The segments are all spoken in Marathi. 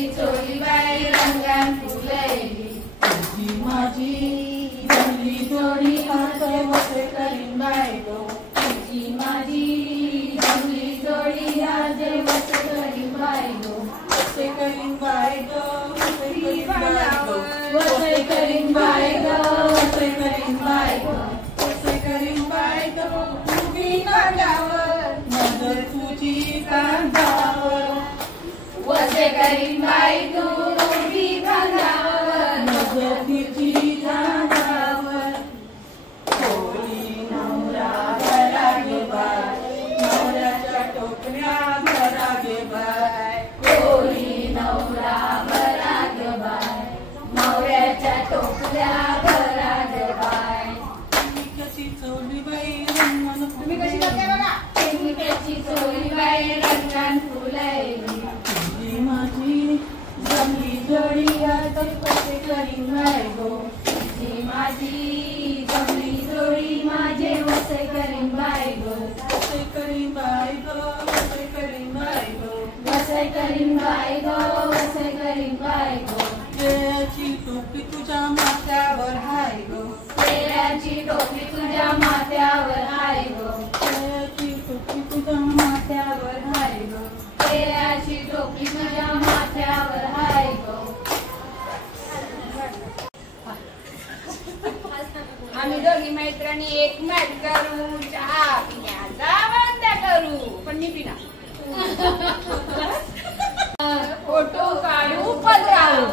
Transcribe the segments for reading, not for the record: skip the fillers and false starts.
कशी चोरी बाई रंगान फुलैली तुझी माझी जमली जोडी हाते वसे करीन बाई गो तुझी माझी जमली जोडी हाते वसे करीन बाई गो वसे करीन बाई गो वसे करीन बाई गो वसे करीन बाई गो वसे करीन बाई गो तुझी कांदावर नजर तुझी कांदावर वसे करीन बाई गो तुझी कांदावर नजर तुझी कांदावर कोणी नवरा भरा गे बाय नवऱ्याच्या टोपल्या भरा गे बाय कोणी नवरा भरा गे बाय नवऱ्याच्या टोपल्या भरा गे बाय तुम्ही कशी चोली बाई रंगान तुम्ही कशी करते बघा तुम्ही कशी चोली बाई रंगान फुलैली तुझी माझी जमली जोडी आता कसे करीन बाई गो तुझी माझी जमली जोडी माझे वसे करीन बाई गो वसे करीन बाई गो वसे करीन बाई गो वसे करीन बाई गो वसे करीन बाई गो तेराची टोपी तुझ्या माथ्यावर हाय गो तेराची टोपी तुझ्या माथ्यावर हाय गो तेराची टोपी तुझ्या माथ्यावर हाय गो तेराची टोपी तुझ्या माथ्यावर हाय गो आम्ही दोघी मैत्रिणी एक मॅच करू चहा पिण्याचा बंद करू पण मी पिना फोटो काढू पदरावू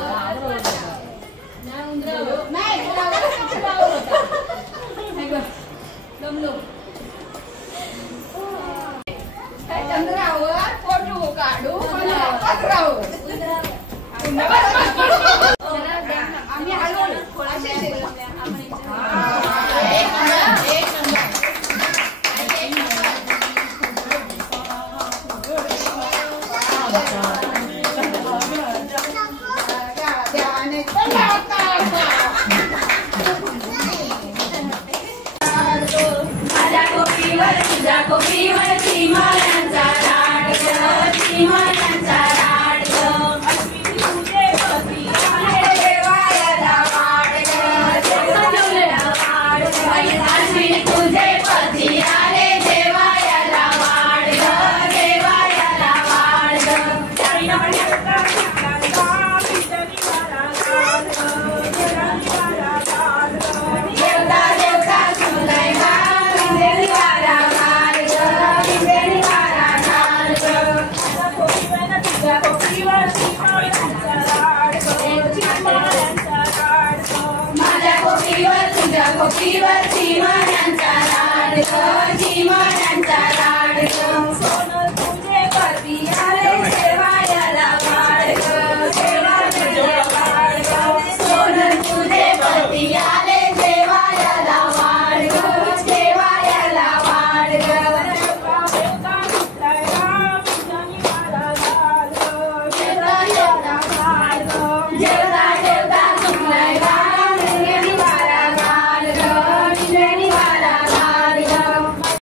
चंद्रावर फोटो काढू पदरावू आम्ही आलो तुझ्या कोपीवर चिमाऱ्यांचा लाड ग चिमाऱ्यांचा लाड ग अश्विनी तुझे पती आहे देवायाला वाड ग वाड अश्विनी तुझे पती आहे देवायाला वाड ग देवायाला वाड देवता देवता सुनाय कोपीवर चिमाऱ्यांचा लाड ग चिमाऱ्यांचा लाड ग सोनं तुझे पती